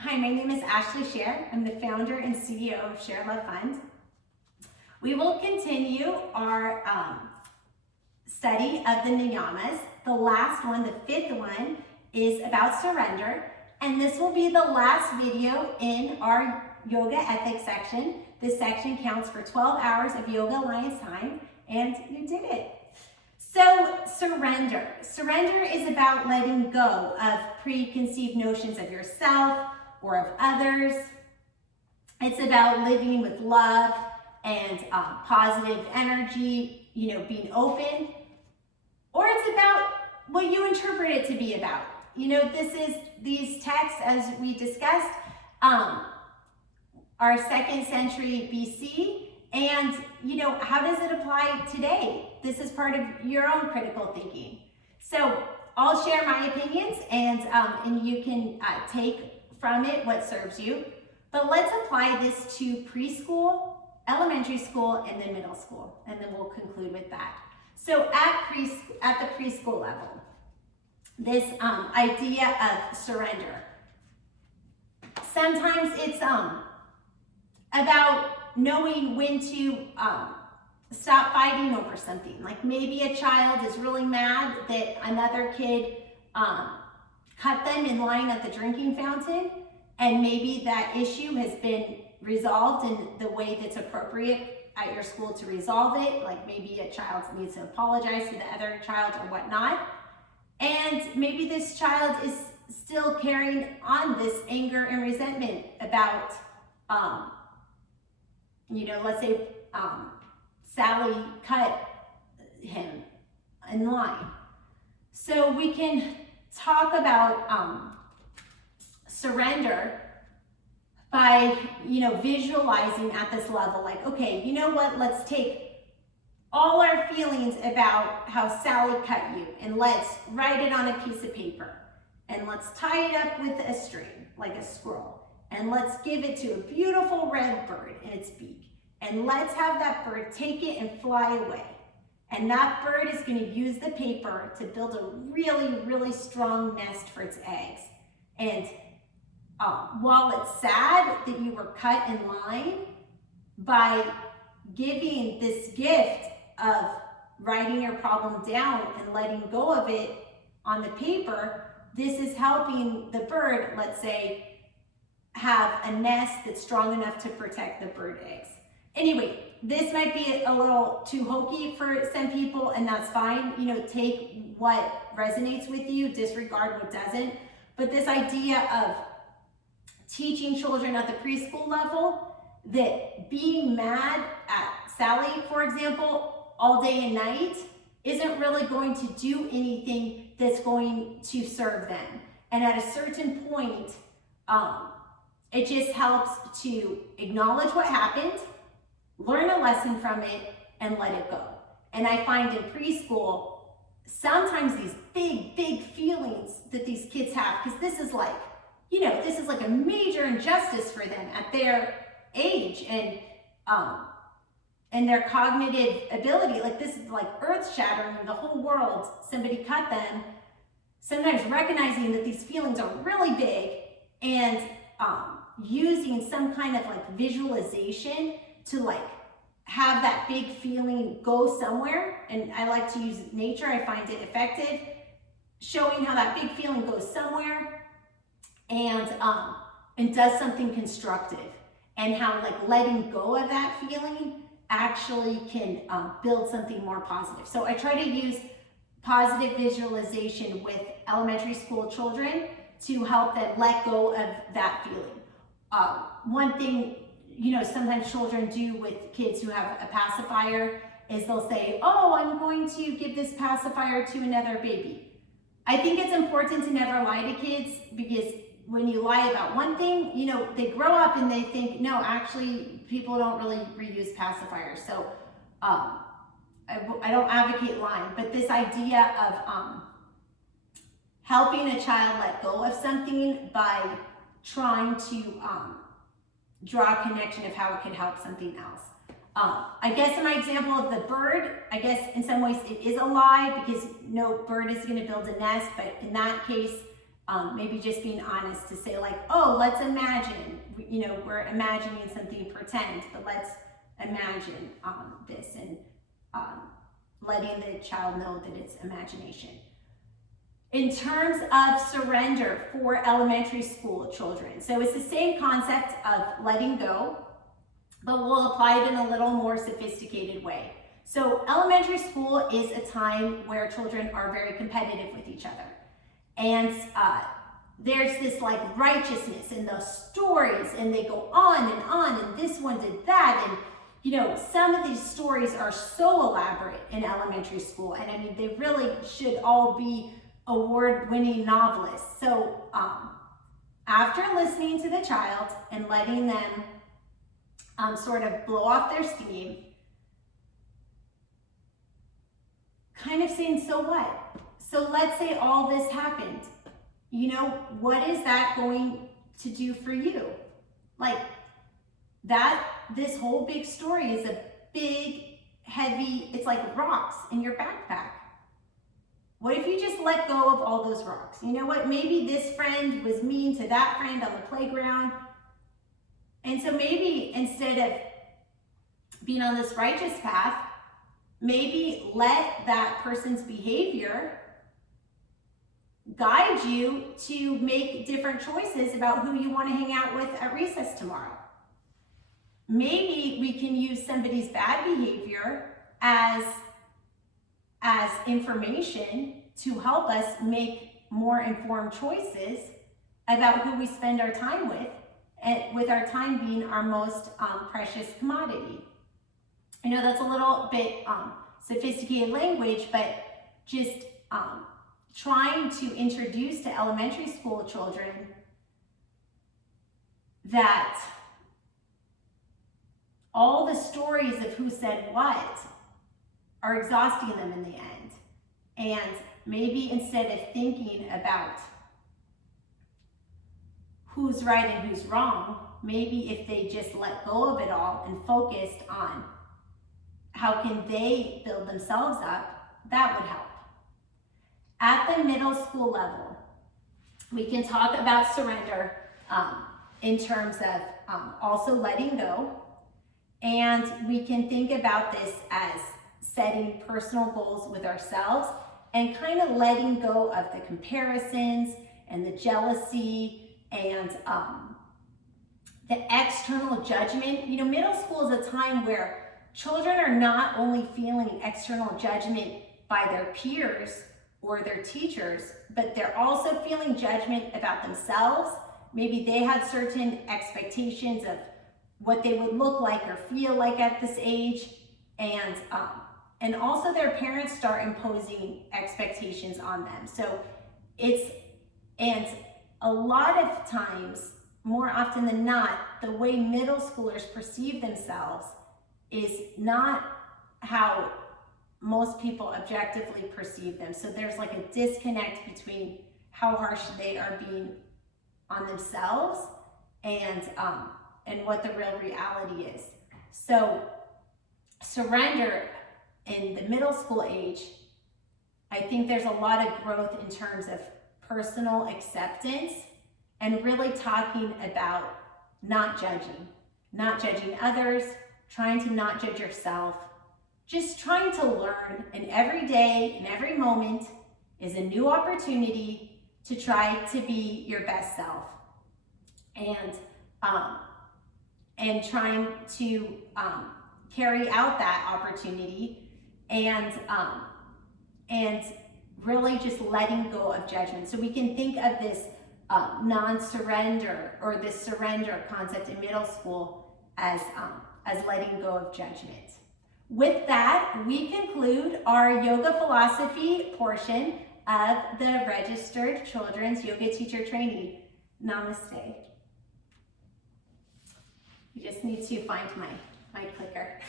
Hi, my name is Ashley Scher. I'm the founder and CEO of ShareLove.Fund. We will continue our study of the niyamas. The last one, the fifth one, is about surrender. And this will be the last video in our yoga ethics section. This section counts for 12 hours of Yoga Alliance time, and you did it. So surrender. Surrender is about letting go of preconceived notions of yourself or of others. It's about living with love and positive energy, being open. Or it's about what you interpret it to be about. These texts, as we discussed, are 2nd century BC. And, how does it apply today? This is part of your own critical thinking. So I'll share my opinions and you can take from it what serves you. But let's apply this to preschool, elementary school, and then middle school. And then we'll conclude with that. So at the preschool level, this idea of surrender. Sometimes it's about knowing when to stop fighting over something. Like maybe a child is really mad that another kid cut them in line at the drinking fountain, and maybe that issue has been resolved in the way that's appropriate at your school to resolve it. Like maybe a child needs to apologize to the other child or whatnot. And maybe this child is still carrying on this anger and resentment about, let's say Sally cut him in line. So we can talk about surrender by, visualizing at this level, like, okay, you know what, let's take all our feelings about how Sally cut you and let's write it on a piece of paper and let's tie it up with a string, like a scroll, and let's give it to a beautiful red bird in its beak. And let's have that bird take it and fly away. And that bird is going to use the paper to build a really, really strong nest for its eggs. And while it's sad that you were cut in line, by giving this gift of writing your problem down and letting go of it on the paper, this is helping the bird, let's say, have a nest that's strong enough to protect the bird eggs. Anyway, this might be a little too hokey for some people, and that's fine. Take what resonates with you, disregard what doesn't. But this idea of teaching children at the preschool level that being mad at Sally, for example, all day and night isn't really going to do anything that's going to serve them. And at a certain point, it just helps to acknowledge what happened, learn a lesson from it, and let it go. And I find in preschool, sometimes these big feelings that these kids have, because this is like, this is like a major injustice for them at their age and their cognitive ability. Like this is like earth-shattering in the whole world. Somebody cut them. Sometimes recognizing that these feelings are really big and using some kind of like visualization to like have that big feeling go somewhere. And I like to use nature. I find it effective. Showing how that big feeling goes somewhere and does something constructive, and how like letting go of that feeling actually can build something more positive. So I try to use positive visualization with elementary school children to help them let go of that feeling. One thing, sometimes children do with kids who have a pacifier is they'll say, oh, I'm going to give this pacifier to another baby. I think it's important to never lie to kids, because when you lie about one thing, they grow up and they think, no, actually people don't really reuse pacifiers. So I don't advocate lying, but this idea of helping a child let go of something by trying to draw a connection of how it could help something else. I guess in my example of the bird, I guess in some ways it is a lie, because no bird is going to build a nest, but in that case, maybe just being honest to say like, oh, let's imagine, we're imagining something pretend, but let's imagine this, and letting the child know that it's imagination. In terms of surrender for elementary school children, so it's the same concept of letting go, but we'll apply it in a little more sophisticated way. So elementary school is a time where children are very competitive with each other. And there's this like righteousness in the stories, and they go on, and this one did that. And some of these stories are so elaborate in elementary school. And I mean, they really should all be award-winning novelists. So after listening to the child and letting them sort of blow off their steam, kind of saying, so what? So let's say all this happened. What is that going to do for you? Like this whole big story is a big, heavy, it's like rocks in your backpack. What if you just let go of all those rocks? You know what? Maybe this friend was mean to that friend on the playground. And so maybe instead of being on this righteous path, maybe let that person's behavior guide you to make different choices about who you want to hang out with at recess tomorrow. Maybe we can use somebody's bad behavior as information to help us make more informed choices about who we spend our time with our time being our most precious commodity. I know that's a little bit sophisticated language, but just trying to introduce to elementary school children that all the stories of who said what are exhausting them in the end. And maybe instead of thinking about who's right and who's wrong, maybe if they just let go of it all and focused on how can they build themselves up, that would help. At the middle school level, we can talk about surrender in terms of also letting go. And we can think about this as setting personal goals with ourselves and kind of letting go of the comparisons and the jealousy and the external judgment. Middle school is a time where children are not only feeling external judgment by their peers or their teachers, but they're also feeling judgment about themselves. Maybe they had certain expectations of what they would look like or feel like at this age, and also their parents start imposing expectations on them. So and a lot of times, more often than not, the way middle schoolers perceive themselves is not how most people objectively perceive them. So there's like a disconnect between how harsh they are being on themselves and what the real reality is. So surrender in the middle school age, I think there's a lot of growth in terms of personal acceptance and really talking about not judging others, trying to not judge yourself, just trying to learn, and every day and every moment is a new opportunity to try to be your best self. And trying to carry out that opportunity and really just letting go of judgment. So we can think of this non-surrender or this surrender concept in middle school as letting go of judgment. With that, we conclude our yoga philosophy portion of the Registered Children's Yoga Teacher Training. Namaste. You just need to find my clicker.